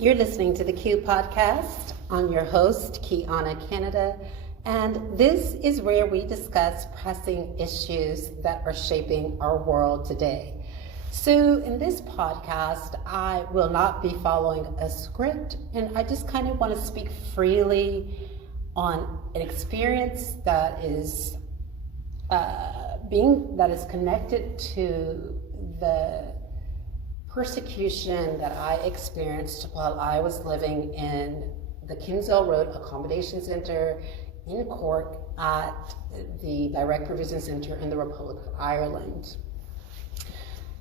You're listening to the Q Podcast. I'm your host, Kiana Canada, and this is where we discuss pressing issues that are shaping our world today. So in this podcast, I will not be following a script, and I just kind of want to speak freely on an experience that is connected to the persecution that I experienced while I was living in the Kinsale Road Accommodation Center in Cork at the Direct Provision Center in the Republic of Ireland.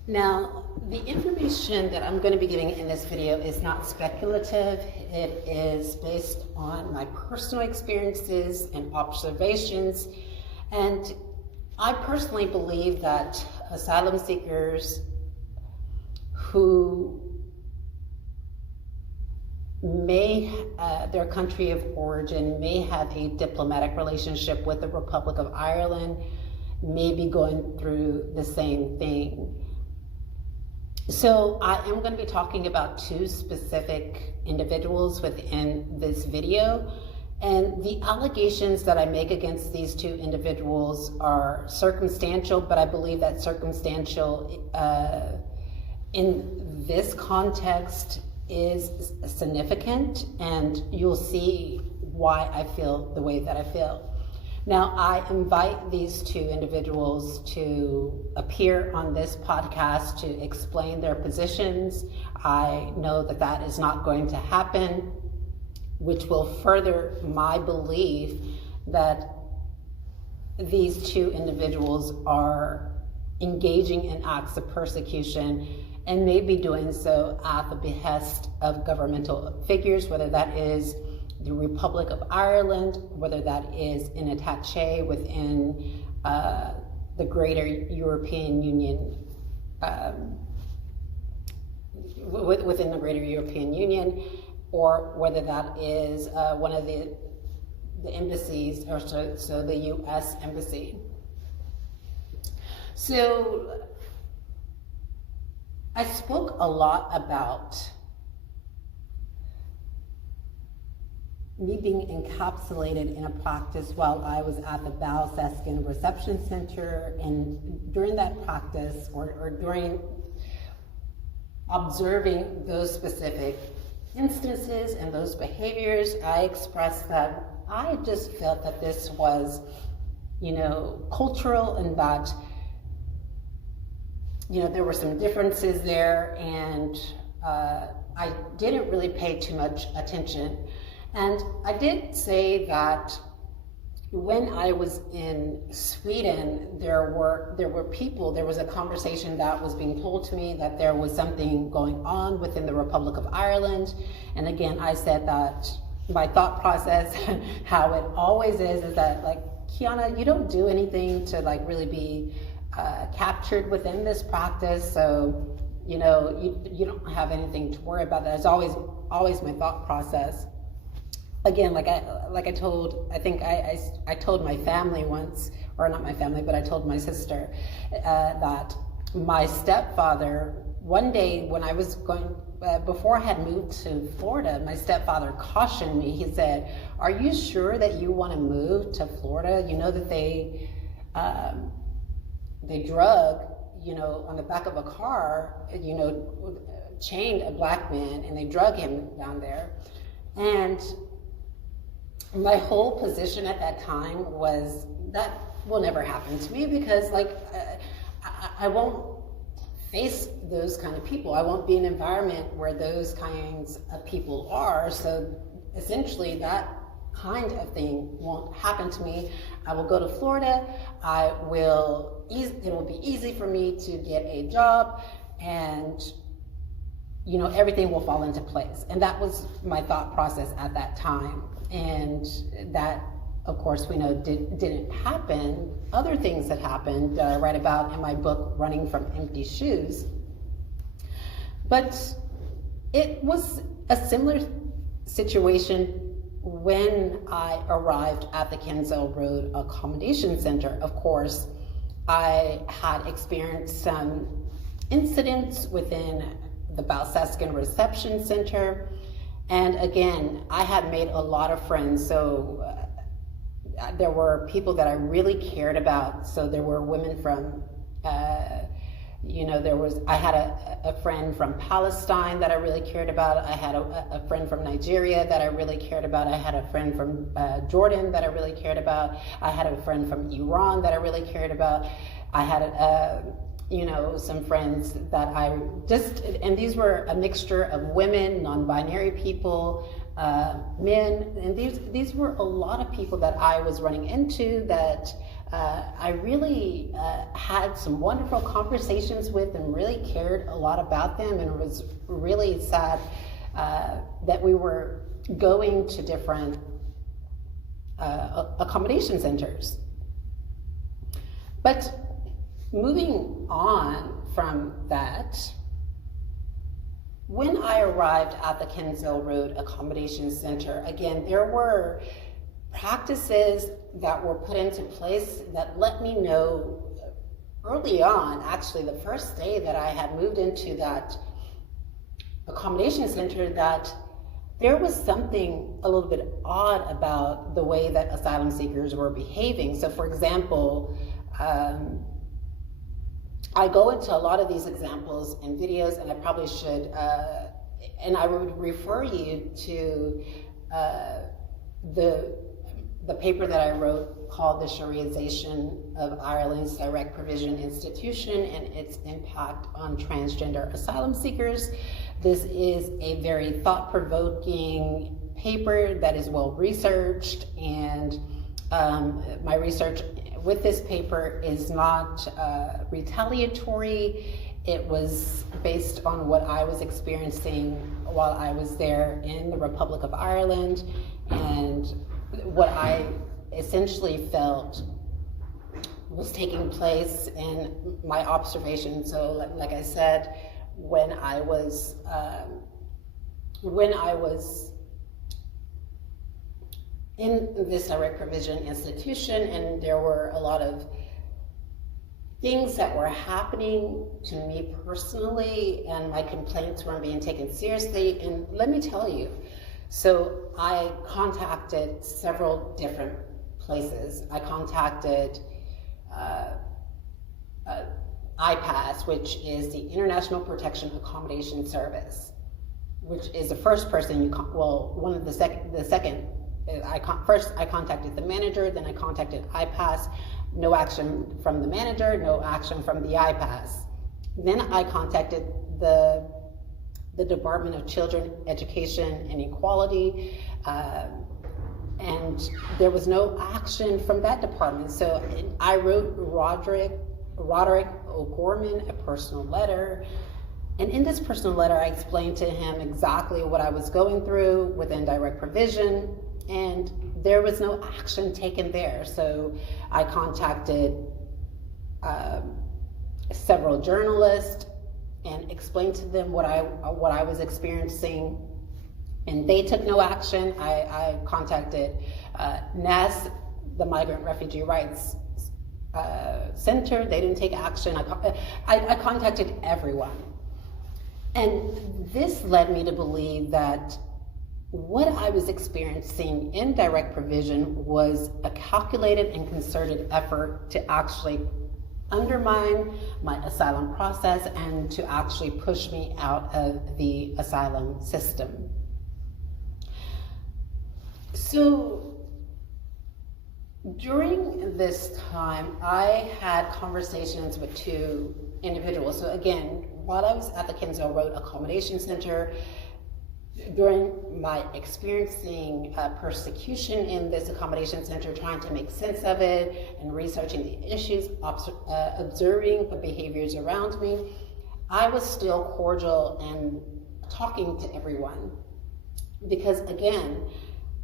Now, the information that I'm going to be giving in this video is not speculative. It is based on my personal experiences and observations. And I personally believe that asylum seekers who may, their country of origin may have a diplomatic relationship with the Republic of Ireland, may be going through the same thing. So I am going to be talking about two specific individuals within this video, and the allegations that I make against these two individuals are circumstantial, but I believe that circumstantial in this context is significant, and you'll see why I feel the way that I feel. Now, I invite these two individuals to appear on this podcast to explain their positions. I know that that is not going to happen, which will further my belief that these two individuals are engaging in acts of persecution and may be doing so at the behest of governmental figures, whether that is the Republic of Ireland, whether that is an attaché within the greater European Union, within the greater European Union, or whether that is one of the embassies, or so the U.S. Embassy. So I spoke a lot about me being encapsulated in a practice while I was at the Balseskin Reception Center, and during that practice, or during observing those specific instances and those behaviors, I expressed that I just felt that this was, cultural, and that there were some differences there, and I didn't really pay too much attention. And I did say that when I was in Sweden, there was a conversation that was being told to me that there was something going on within the Republic of Ireland. And again, I said that my thought process, how it always is that, like, Kiana, you don't do anything to really be captured within this practice, so you don't have anything to worry about. That's always my thought process. Again, I told my family once, or not my family, but I told my sister that my stepfather, one day when I was before I had moved to Florida, my stepfather cautioned me. He said, "Are you sure that you want to move to Florida? You know that they drug, on the back of a car, chained a black man, and they drug him down there." And my whole position at that time was that will never happen to me, because I won't face those kind of people. I won't be in an environment where those kinds of people are. So essentially that kind of thing won't happen to me. I will go to Florida. It will be easy for me to get a job, and everything will fall into place. And that was my thought process at that time. And that, of course, we know didn't happen. Other things that happened that I write about in my book, Running from Empty Shoes. But it was a similar situation when I arrived at the Kinsale Road Accommodation Center. Of course, I had experienced some incidents within the Balseskin Reception Center, And again, I had made a lot of friends, so there were people that I really cared about. So there were women from, I had a friend from Palestine that I really cared about. I had a friend from Nigeria that I really cared about. I had a friend from Jordan that I really cared about. I had a friend from Iran that I really cared about. I had some friends that and these were a mixture of women, non-binary people, men, and these were a lot of people that I was running into that I really had some wonderful conversations with and really cared a lot about them, and it was really sad that we were going to different accommodation centers. But moving on from that, when I arrived at the Kensal Road Accommodation Center, again, there were practices that were put into place that let me know early on, actually the first day that I had moved into that accommodation center, that there was something a little bit odd about the way that asylum seekers were behaving. So for example, I go into a lot of these examples in videos, and I probably should, and I would refer you to the paper that I wrote called The Shariazation of Ireland's Direct Provision Institution and its Impact on Transgender Asylum Seekers. This is a very thought-provoking paper that is well researched, and my research with this paper is not retaliatory. It was based on what I was experiencing while I was there in the Republic of Ireland, and what I essentially felt was taking place in my observation. So like I said, when I was in this direct provision institution, and there were a lot of things that were happening to me personally, and my complaints weren't being taken seriously. And let me tell you, so I contacted several different places. I contacted IPAS, which is the International Protection Accommodation Service, which is the first person First, I contacted the manager, then I contacted IPAS. No action from the manager, no action from the IPAS. Then I contacted the Department of Children, Education, and Equality, and there was no action from that department. So I wrote Roderick O'Gorman a personal letter. And in this personal letter, I explained to him exactly what I was going through within direct provision, and there was no action taken there. So I contacted several journalists and explained to them what I was experiencing, and they took no action. I contacted NAS, the Migrant Refugee Rights Center. They didn't take action. I contacted everyone. And this led me to believe that what I was experiencing in direct provision was a calculated and concerted effort to actually undermine my asylum process and to actually push me out of the asylum system. So during this time, I had conversations with two individuals. So again, while I was at the Kensal Road Accommodation Center, during my experiencing persecution in this accommodation center, trying to make sense of it and researching the issues, observing the behaviors around me, I was still cordial and talking to everyone. Because again,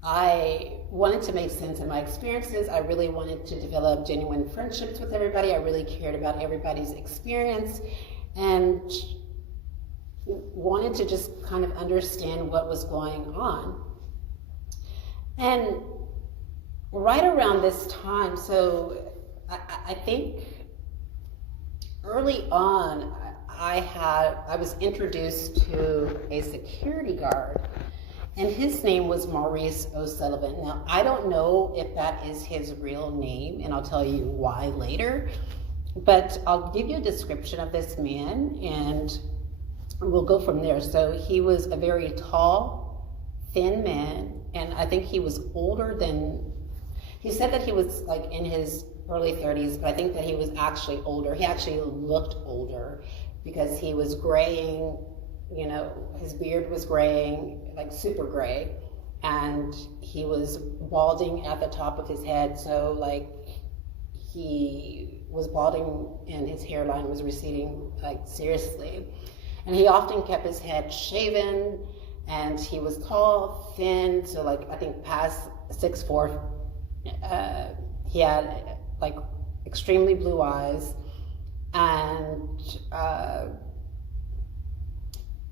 I wanted to make sense of my experiences. I really wanted to develop genuine friendships with everybody. I really cared about everybody's experience and wanted to just kind of understand what was going on. And right around this time, so I think early on, I was introduced to a security guard, And his name was Maurice O'Sullivan. Now, I don't know if that is his real name, and I'll tell you why later, but I'll give you a description of this man, and we'll go from there. So he was a very tall, thin man, and I think he was older than, he said that he was like in his early 30s, but I think that he was actually older. He actually looked older because he was graying, you know, his beard was graying, like super gray, and he was balding at the top of his head, so like he was balding and his hairline was receding like seriously. And he often kept his head shaven, and he was tall, thin, so like I think past 6'4". He had like extremely blue eyes, and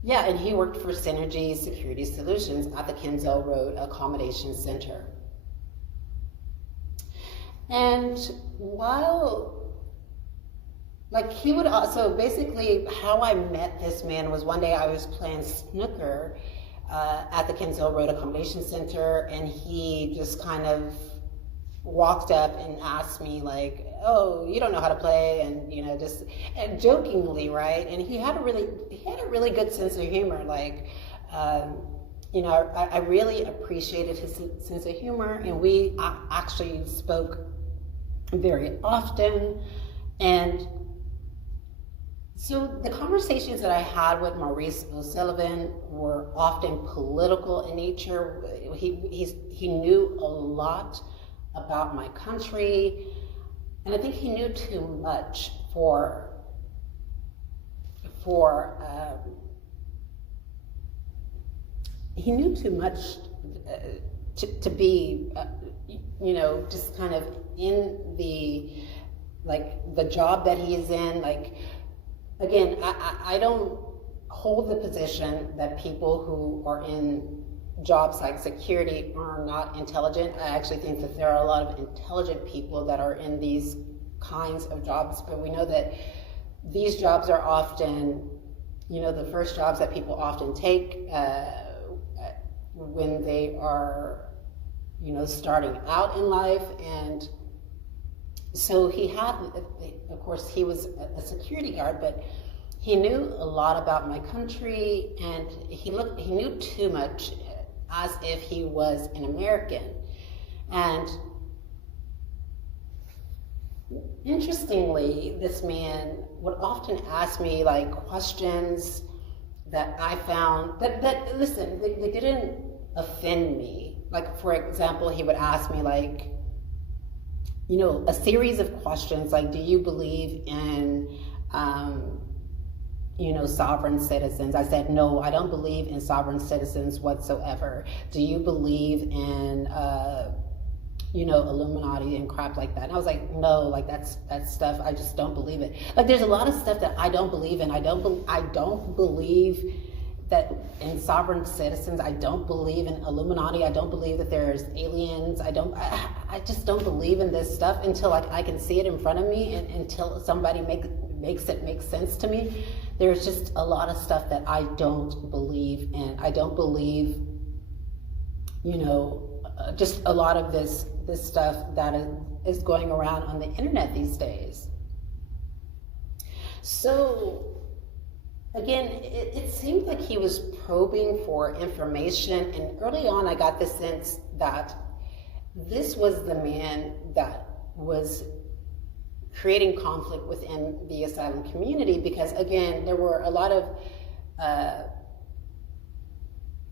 yeah, and he worked for Synergy Security Solutions at the Kensal Road Accommodation Center. And while, like he would also, basically how I met this man was one day I was playing snooker at the Kensal Road Accommodation Center, and he just kind of walked up and asked me like, oh, you don't know how to play, and you know, just and jokingly, right? And he had a really good sense of humor. Like, you know, I really appreciated his sense of humor, and we actually spoke very often. And so the conversations that I had with Maurice O'Sullivan were often political in nature. He knew a lot about my country, and I think he knew too much he knew too much to be, you know, just kind of in the job that he is in. Like, again, I don't hold the position that people who are in jobs like security are not intelligent. I actually think that there are a lot of intelligent people that are in these kinds of jobs, but we know that these jobs are often, you know, the first jobs that people often take when they are, you know, starting out in life. And so he had, of course, he was a security guard, but he knew a lot about my country, and he knew too much, as if he was an American. And interestingly, this man would often ask me like questions that I found that listen, they didn't offend me. Like, for example, he would ask me like, you know, a series of questions like, do you believe in you know, sovereign citizens? I said, no, I don't believe in sovereign citizens whatsoever. Do you believe in, you know, Illuminati and crap like that? And I was like, no, like that's stuff, I just don't believe it. Like, there's a lot of stuff that I don't believe in. I don't believe that in sovereign citizens. I don't believe in Illuminati. I don't believe that there's aliens. I just don't believe in this stuff until like I can see it in front of me, and until somebody makes it make sense to me. There's just a lot of stuff that I don't believe in. I don't believe, you know, just a lot of this stuff that is going around on the internet these days. So again, it seemed like he was probing for information, and early on I got the sense that this was the man that was creating conflict within the asylum community, because again, there were a lot of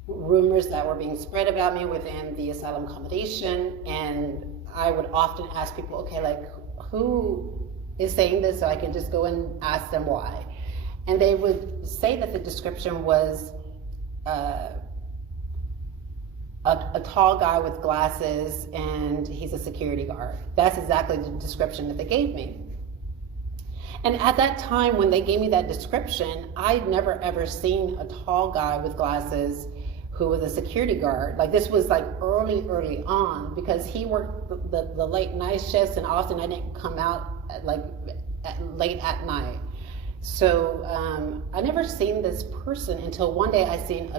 rumors that were being spread about me within the asylum accommodation, and I would often ask people, okay, like, who is saying this, so I can just go and ask them why. And they would say that the description was a tall guy with glasses, and he's a security guard. That's exactly the description that they gave me. And at that time, when they gave me that description, I'd never ever seen a tall guy with glasses who was a security guard. Like, this was like early on, because he worked the late night shifts, and often I didn't come out late at night. So I never seen this person until one day I seen,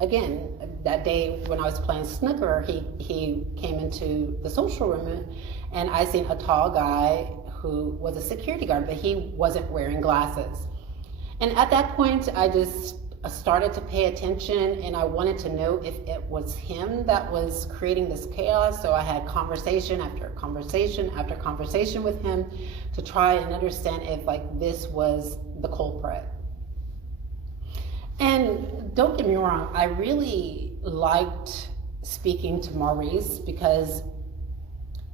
again, that day when I was playing snooker, he came into the social room and I seen a tall guy who was a security guard, but he wasn't wearing glasses. And at that point, I just started to pay attention and I wanted to know if it was him that was creating this chaos. So I had conversation after conversation after conversation with him to try and understand if like this was the culprit. And don't get me wrong, I really liked speaking to Maurice because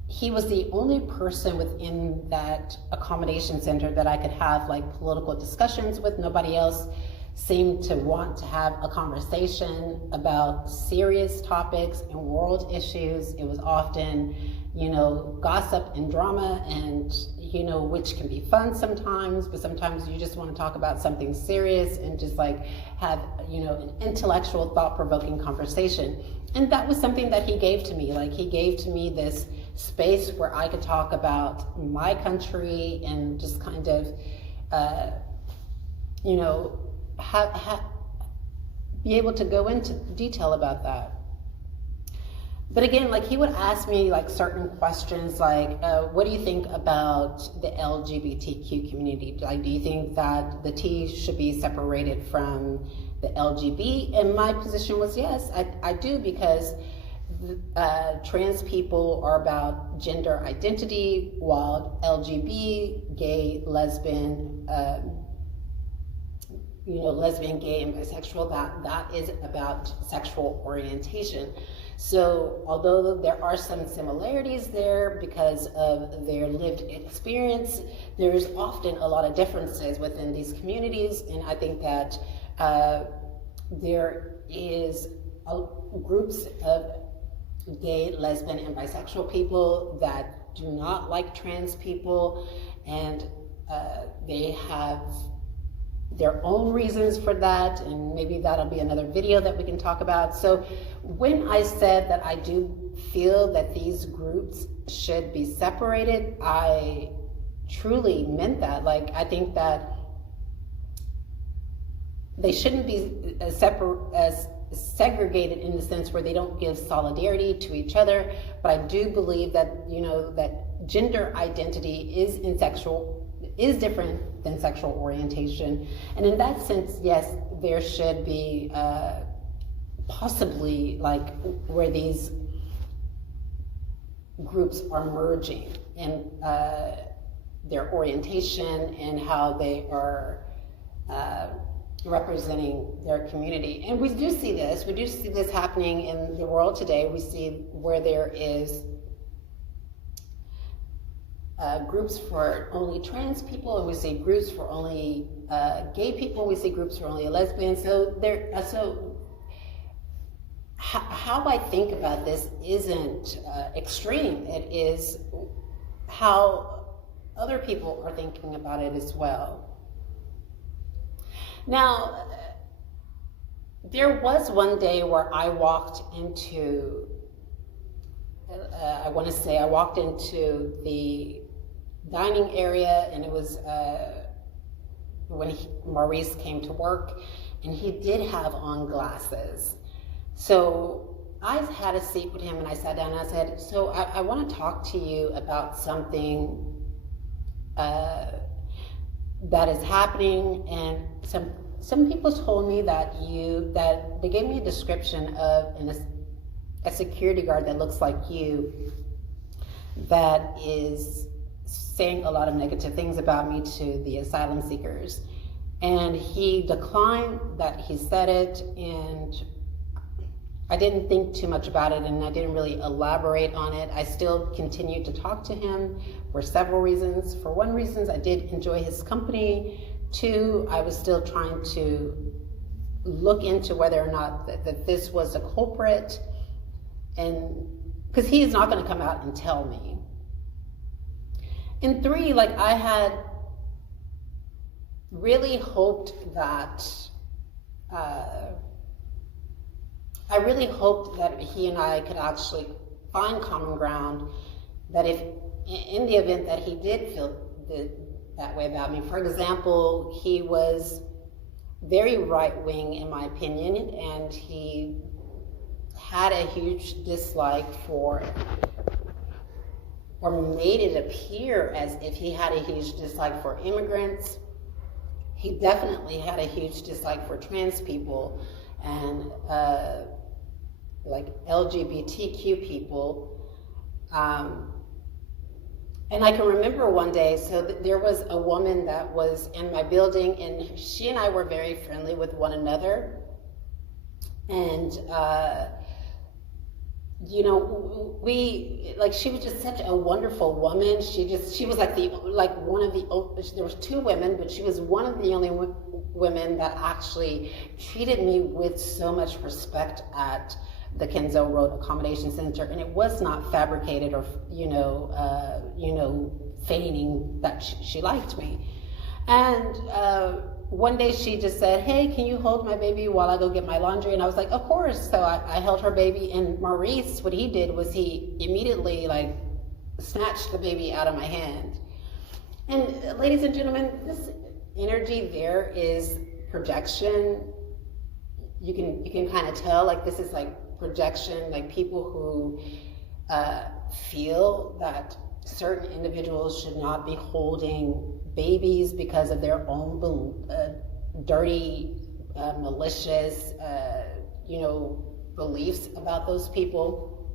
he was the only person within that accommodation center that I could have like political discussions with. Nobody else seemed to want to have a conversation about serious topics and world issues. It was often, you know, gossip and drama, and, you know, which can be fun sometimes, but sometimes you just want to talk about something serious and just like have, you know, an intellectual, thought-provoking conversation. And that was something that he gave to me. Like, he gave to me this space where I could talk about my country and just kind of, you know, be able to go into detail about that. But again, like, he would ask me like certain questions like, what do you think about the LGBTQ community? Like, do you think that the T should be separated from the LGB? And my position was yes, I do, because trans people are about gender identity, while LGB, gay, lesbian, you know, lesbian, gay, and bisexual, that is about sexual orientation. So although there are some similarities there because of their lived experience, there's often a lot of differences within these communities. And I think that there is groups of gay, lesbian, and bisexual people that do not like trans people, and they have their own reasons for that, and maybe that'll be another video that we can talk about. So when I said that I do feel that these groups should be separated, I truly meant that. Like, I think that they shouldn't be as segregated in the sense where they don't give solidarity to each other, but I do believe that, you know, that gender identity is different than sexual orientation. And in that sense, yes, there should be possibly like where these groups are merging in their orientation and how they are representing their community. And we do see this happening in the world today. We see where there is groups for only trans people, and we see groups for only gay people, we see groups for only lesbians. So how I think about this isn't extreme. It is how other people are thinking about it as well. Now, there was one day where I walked into, I walked into the dining area, and it was when Maurice came to work, and he did have on glasses. So I had a seat with him, and I sat down and I said, so I want to talk to you about something that is happening. And some people told me that they gave me a description of a security guard that looks like you, that is saying a lot of negative things about me to the asylum seekers. And he declined that he said it, and I didn't think too much about it, and I didn't really elaborate on it. I still continued to talk to him for several reasons. For one reason, I did enjoy his company. Two, I was still trying to look into whether or not that this was a culprit, and because he is not going to come out and tell me. And three, like, I had really hoped that he and I could actually find common ground, that if in the event that he did feel that way about me. For example, he was very right-wing in my opinion, and he had a huge dislike for, or made it appear as if he had a huge dislike for immigrants. He definitely had a huge dislike for trans people and like LGBTQ people. And I can remember one day, so there was a woman that was in my building, and she and I were very friendly with one another. And, you know, she was just such a wonderful woman. She was like one of the, there was two women, but she was one of the only women that actually treated me with so much respect at the Kenzo Road Accommodation Center, and it was not fabricated or feigning that she liked me. And one day she just said, "Hey, can you hold my baby while I go get my laundry?" And I was like, "Of course." So I held her baby, and Maurice, what he did was he immediately like snatched the baby out of my hand. And ladies and gentlemen, this energy there is projection. You can kind of tell, like, this is like projection, like people who feel that certain individuals should not be holding babies because of their own dirty, malicious, beliefs about those people.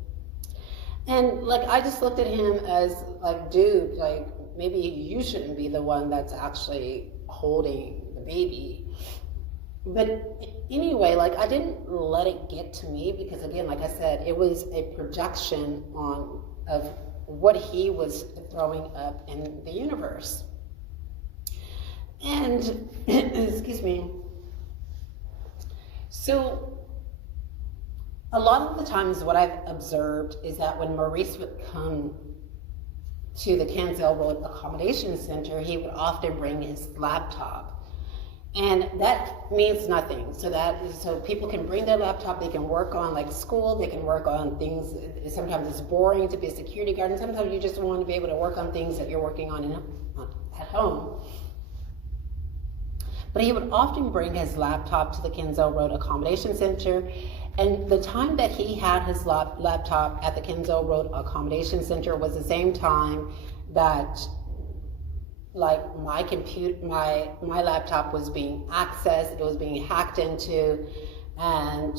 And like, I just looked at him as like, dude, like, maybe you shouldn't be the one that's actually holding the baby. But anyway, like, I didn't let it get to me because, again, like I said, it was a projection of what he was throwing up in the universe. And, excuse me. So, a lot of the times what I've observed is that when Maurice would come to the Kenzo Road Accommodation Center, he would often bring his laptop. And that means nothing. So people can bring their laptop, they can work on like school, they can work on things. Sometimes it's boring to be a security guard, and sometimes you just want to be able to work on things that you're working on at home. But he would often bring his laptop to the Kenzo Road Accommodation Center, and the time that he had his laptop at the Kenzo Road Accommodation Center was the same time that like my laptop was being accessed, it was being hacked into, and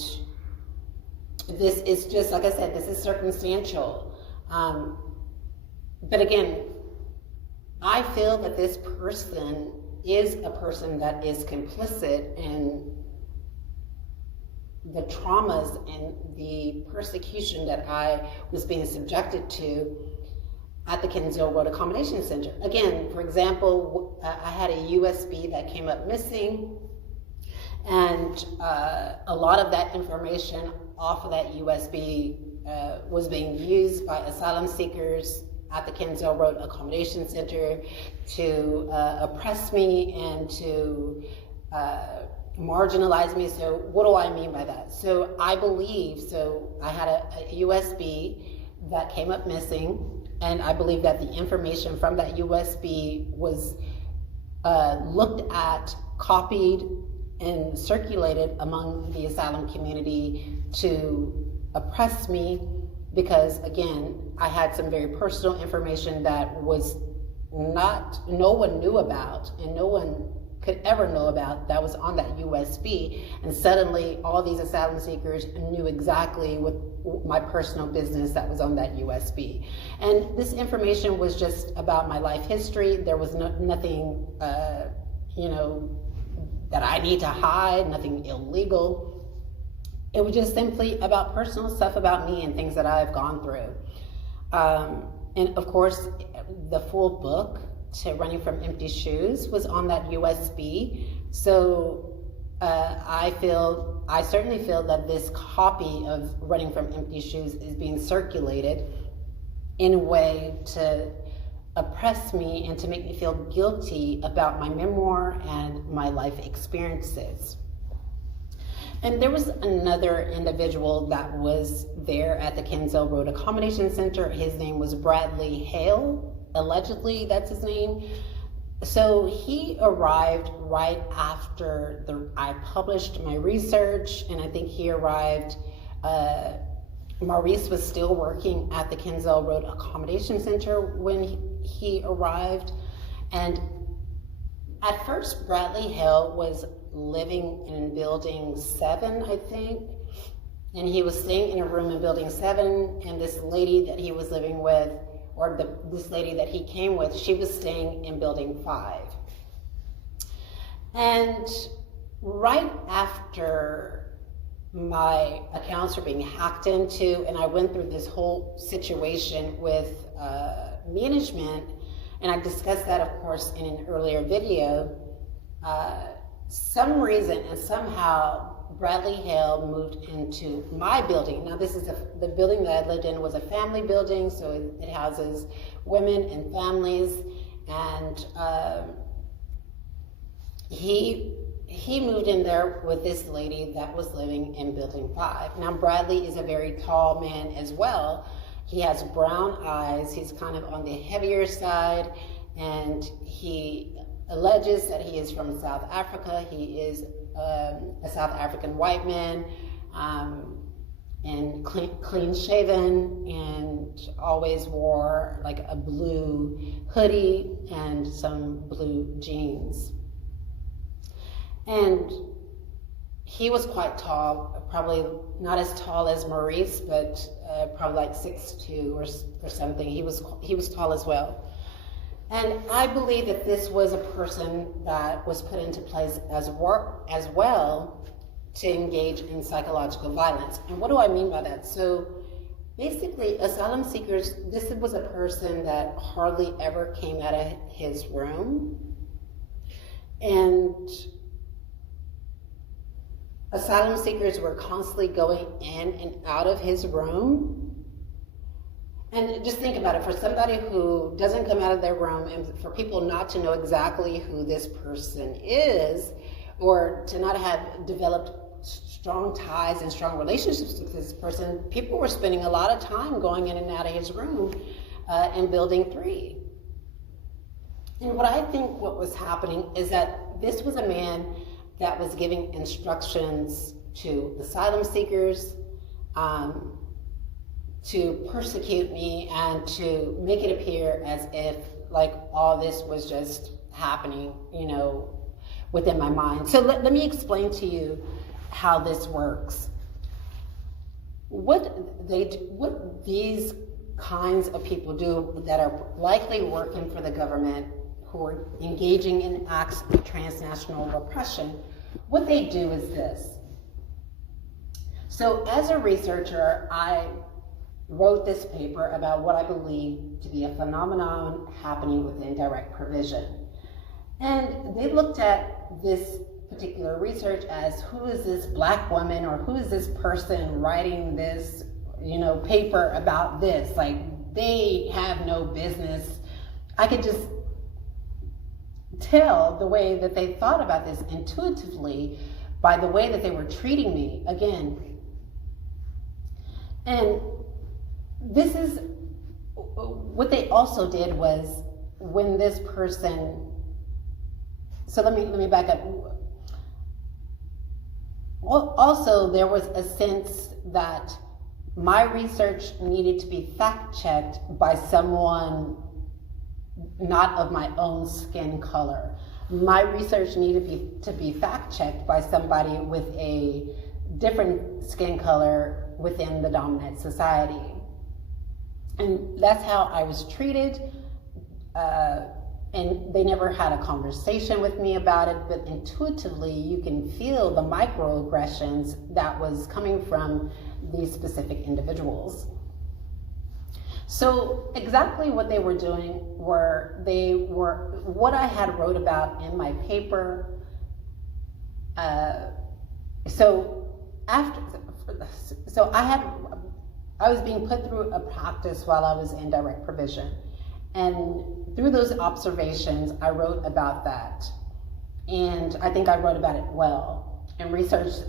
this is just, like I said, this is circumstantial. But again, I feel that this person is a person that is complicit in the traumas and the persecution that I was being subjected to at the Kenzo Road Accommodation Center. Again, for example, I had a USB that came up missing, and a lot of that information off of that USB was being used by asylum seekers at the Kenzo Road Accommodation Center to oppress me and to marginalize me. So what do I mean by that? So I had a USB that came up missing, and I believe that the information from that USB was looked at, copied, and circulated among the asylum community to oppress me because, again, I had some very personal information that no one knew about, and no one could ever know about, that was on that USB. And suddenly all these asylum seekers knew exactly what my personal business that was on that USB. And this information was just about my life history. There was nothing, that I need to hide, nothing illegal. It was just simply about personal stuff about me and things that I've gone through. And of course, the full book to Running from Empty Shoes was on that USB. So I certainly feel that this copy of Running from Empty Shoes is being circulated in a way to oppress me and to make me feel guilty about my memoir and my life experiences. And there was another individual that was there at the Kenzo Road Accommodation Center. His name was Bradley Hale. Allegedly, that's his name. So he arrived right after I published my research, and I think he arrived, Maurice was still working at the Kensal Road Accommodation Center when he arrived. And at first, Bradley Hale was living in building 7, I think. And he was staying in a room in building 7, and this lady that he was living with, or this lady that he came with, she was staying in building 5. And right after my accounts were being hacked into, and I went through this whole situation with management, and I discussed that, of course, in an earlier video, some reason and somehow Bradley Hale moved into my building. Now, this is the building that I lived in was a family building, so it houses women and families, and he moved in there with this lady that was living in building 5. Now, Bradley is a very tall man as well. He has brown eyes. He's kind of on the heavier side, and he alleges that he is from South Africa. He is a South African white man, and clean shaven, and always wore like a blue hoodie and some blue jeans. And he was quite tall, probably not as tall as Maurice, but probably like 6'2" or something. He was tall as well. And I believe that this was a person that was put into place as well to engage in psychological violence. And what do I mean by that? So basically, asylum seekers, this was a person that hardly ever came out of his room. And asylum seekers were constantly going in and out of his room. And just think about it, for somebody who doesn't come out of their room, and for people not to know exactly who this person is, or to not have developed strong ties and strong relationships with this person, people were spending a lot of time going in and out of his room in building 3. And what I think what was happening is that this was a man that was giving instructions to asylum seekers, to persecute me and to make it appear as if like all this was just happening, within my mind. So let me explain to you how this works. What these kinds of people do that are likely working for the government, who are engaging in acts of transnational repression, what they do is this. So as a researcher, I wrote this paper about what I believe to be a phenomenon happening within direct provision. And they looked at this particular research as, who is this black woman, or who is this person writing this, paper about this? Like, they have no business. I could just tell the way that they thought about this intuitively by the way that they were treating me again. And this is what they also did was, when this person, so let me back up. Well, also there was a sense that my research needed to be fact-checked by someone not of my own skin color. My research needed to be fact-checked by somebody with a different skin color within the dominant society. And that's how I was treated, and they never had a conversation with me about it, but intuitively you can feel the microaggressions that was coming from these specific individuals. So exactly what they were doing they were what I had wrote about in my paper. I was being put through a practice while I was in direct provision. And through those observations, I wrote about that. And I think I wrote about it well and researched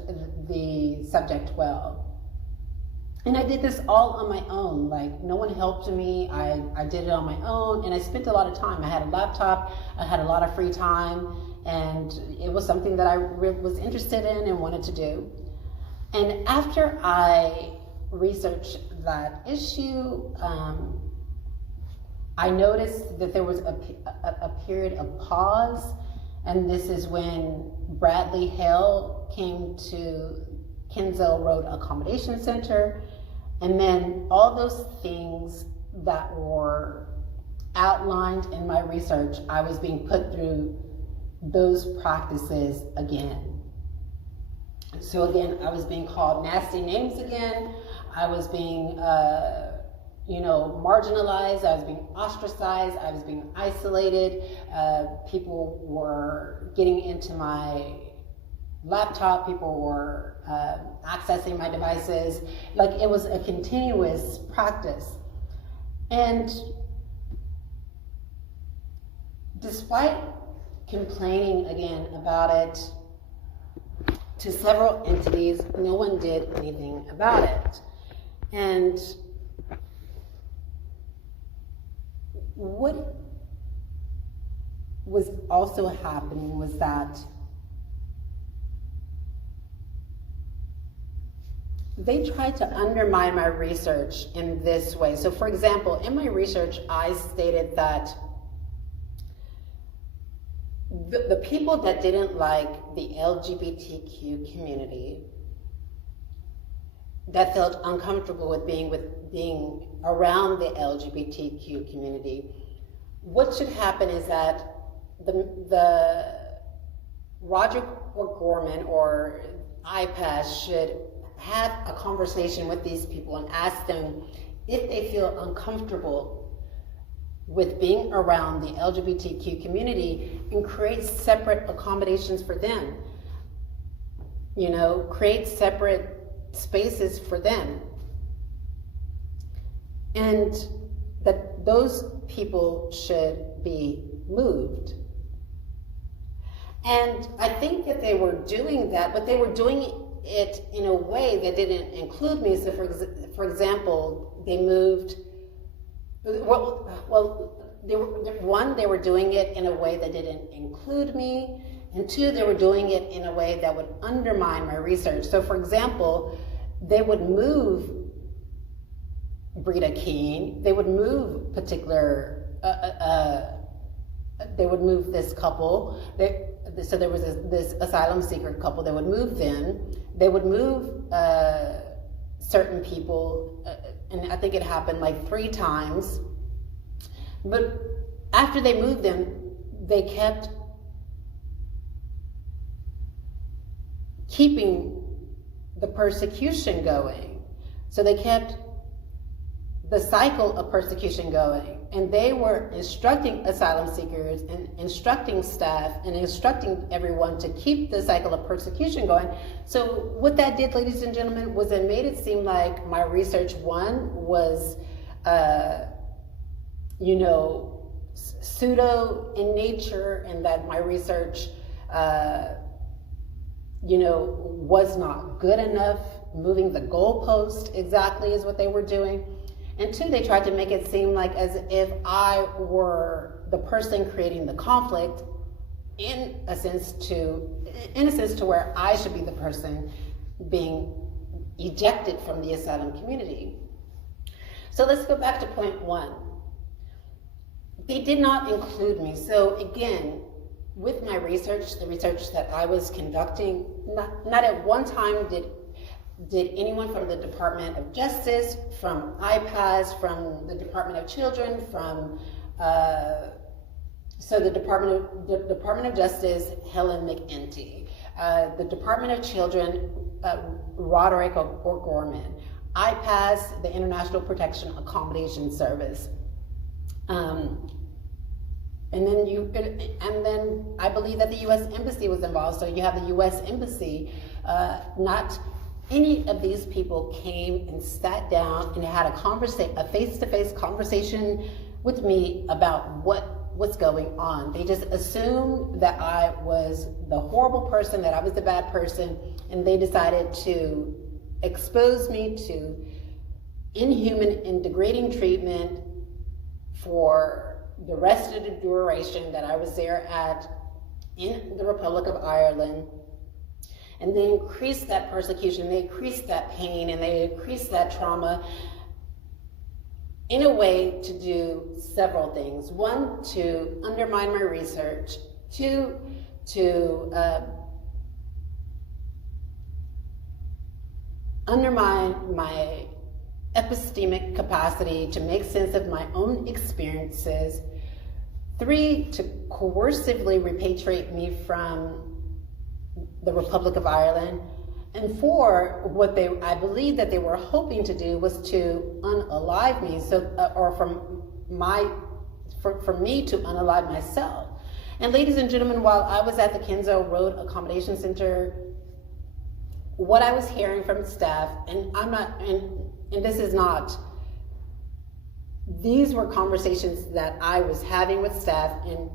the subject well. And I did this all on my own. Like, no one helped me. I did it on my own, and I spent a lot of time. I had a laptop, I had a lot of free time, and it was something that I was interested in and wanted to do. And after I researched that issue, I noticed that there was a period of pause, and this is when Bradley Hale came to Kensal Road Accommodation Center, and then all those things that were outlined in my research, I was being put through those practices again. So again, I was being called nasty names again. I was being, marginalized. I was being ostracized. I was being isolated. People were getting into my laptop. People were accessing my devices. Like, it was a continuous practice. And despite complaining again about it to several entities, no one did anything about it. And what was also happening was that they tried to undermine my research in this way. So for example, in my research, I stated that the people that didn't like the LGBTQ community, that felt uncomfortable with being around the LGBTQ community, what should happen is that the Roger or Gorman or IPAS should have a conversation with these people and ask them if they feel uncomfortable with being around the LGBTQ community, and create separate accommodations for them. Create separate spaces for them. And that those people should be moved. And I think that they were doing that, but they were doing it in a way that didn't include me. So for example, they moved, they were doing it in a way that didn't include me, and two, they were doing it in a way that would undermine my research. So for example, they would move Brita Keene, they would move they would move this couple. So there was this asylum seeker couple, they would move them. They would move certain people, and I think it happened like 3 times. But after they moved them, they kept keeping the persecution going. So they kept the cycle of persecution going. And they were instructing asylum seekers and instructing staff and instructing everyone to keep the cycle of persecution going. So what that did, ladies and gentlemen, was it made it seem like my research, one, was pseudo in nature, and that my research, was not good enough. Moving the goalpost exactly is what they were doing. And two, they tried to make it seem like as if I were the person creating the conflict, in a sense to where I should be the person being ejected from the asylum community. So let's go back to point 1. They did not include me. So again, with my research, the research that I was conducting, not at one time did anyone from the Department of Justice, from IPAS, from the Department of Children, from the Department of Justice, Helen McEntee, the Department of Children, Roderick or Gorman, IPAS, the International Protection Accommodation Service. And then I believe that the U.S. Embassy was involved. So you have the U.S. Embassy. Not any of these people came and sat down and had a face-to-face conversation with me about what's going on. They just assumed that I was the horrible person, that I was the bad person, and they decided to expose me, to inhuman and degrading treatment for the rest of the duration that I was there in the Republic of Ireland. And they increased that persecution, they increased that pain, and they increased that trauma in a way to do several things. One, to undermine my research. Two, to undermine my epistemic capacity to make sense of my own experiences. Three, to coercively repatriate me from the Republic of Ireland. And four, what I believe that they were hoping to do was to unalive me, or for me to unalive myself. And ladies and gentlemen, while I was at the Kenzo Road Accommodation Center, what I was hearing from staff, and these were conversations that I was having with staff, and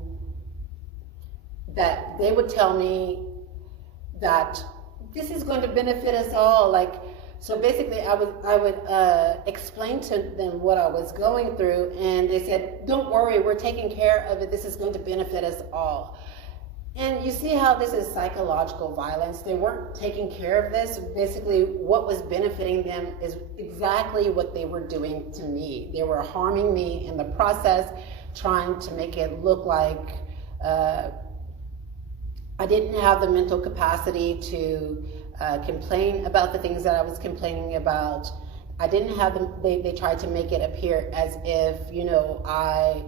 that they would tell me that this is going to benefit us all. So basically I would explain to them what I was going through, and they said, don't worry, we're taking care of it. This is going to benefit us all. And you see how this is psychological violence. They weren't taking care of this. Basically, what was benefiting them is exactly what they were doing to me. They were harming me in the process, trying to make it look like I didn't have the mental capacity to complain about the things that I was complaining about. I didn't have them. They tried to make it appear as if, I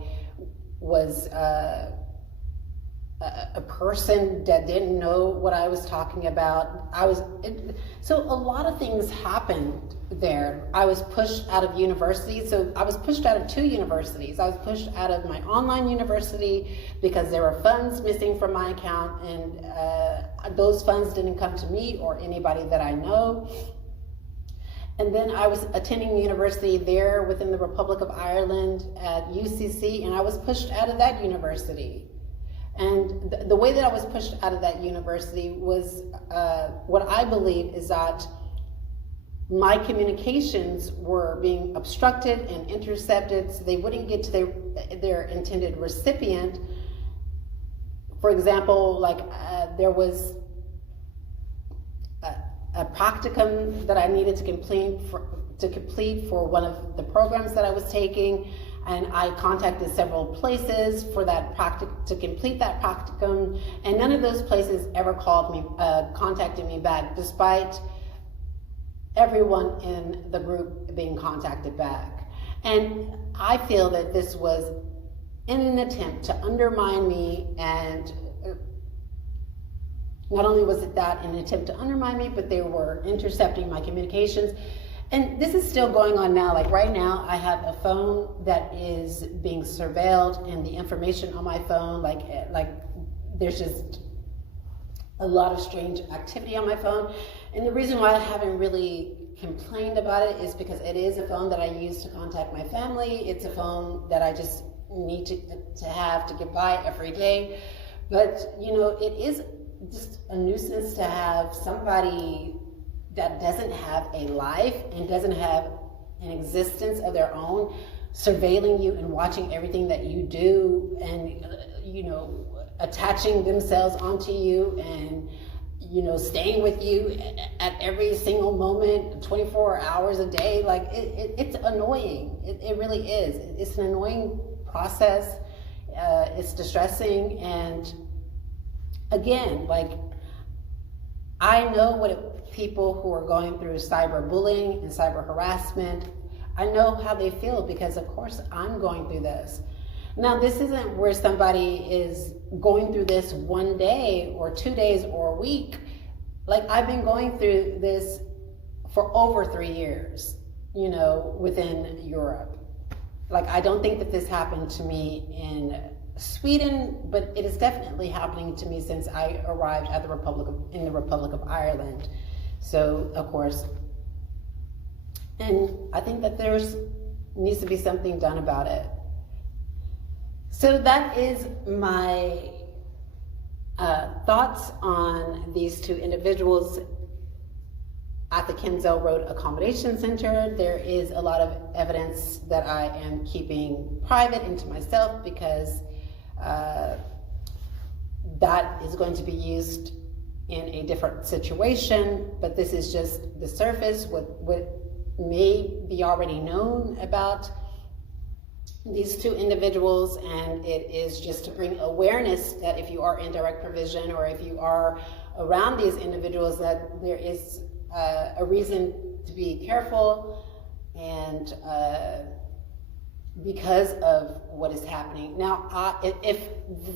was a person that didn't know what I was talking about. So a lot of things happened there. I was pushed out of university. So I was pushed out of 2 universities. I was pushed out of my online university because there were funds missing from my account, and those funds didn't come to me or anybody that I know. And then I was attending university there within the Republic of Ireland at UCC, and I was pushed out of that university. And the way that I was pushed out of that university was, what I believe is that my communications were being obstructed and intercepted, so they wouldn't get to their intended recipient. For example, there was a practicum that I needed to complete for one of the programs that I was taking. And I contacted several places for to complete that practicum, and none of those places ever contacted me back, despite everyone in the group being contacted back. And I feel that this was in an attempt to undermine me, and not only was it that an attempt to undermine me, but they were intercepting my communications. And this is still going on now. Right now, I have a phone that is being surveilled, and the information on my phone, there's just a lot of strange activity on my phone. And the reason why I haven't really complained about it is because it is a phone that I use to contact my family. It's a phone that I just need to have to get by every day. But, it is just a nuisance to have somebody that doesn't have a life and doesn't have an existence of their own surveilling you and watching everything that you do, and attaching themselves onto you, and staying with you at every single moment, 24 hours a day. It's annoying. It really is. It's an annoying process. It's distressing. And again, I know what people who are going through cyberbullying and cyber harassment, I know how they feel, because of course I'm going through this. Now, this isn't where somebody is going through this one day or 2 days or a week. I've been going through this for over 3 years, within Europe. I don't think that this happened to me in Sweden, but it is definitely happening to me since I arrived at in the Republic of Ireland. So, of course, and I think that needs to be something done about it. So that is my thoughts on these two individuals. at the Kenzel Road Accommodation Center. There is a lot of evidence that I am keeping private into myself because that is going to be used in a different situation, but this is just the surface, what may be already known about these two individuals, and it is just to bring awareness that if you are in direct provision or if you are around these individuals, that there is a reason to be careful, and because of what is happening. Now, if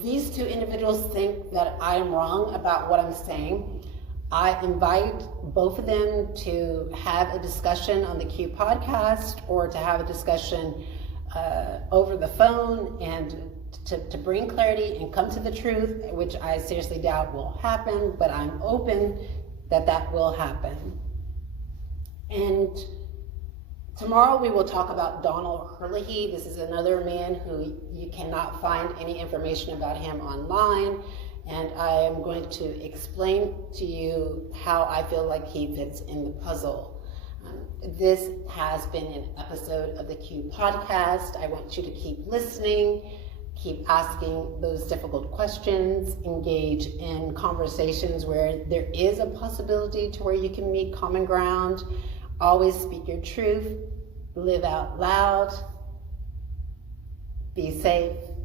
these two individuals think that I am wrong about what I'm saying, I invite both of them to have a discussion on the Q podcast or to have a discussion over the phone and to bring clarity and come to the truth, which I seriously doubt will happen, but I'm open that will happen. And tomorrow we will talk about Donald Herlihy. This is another man who you cannot find any information about him online, and I am going to explain to you how I feel like he fits in the puzzle. This has been an episode of the Q podcast. I want you to keep listening, keep asking those difficult questions, engage in conversations where there is a possibility to where you can meet common ground. Always speak your truth, live out loud, be safe,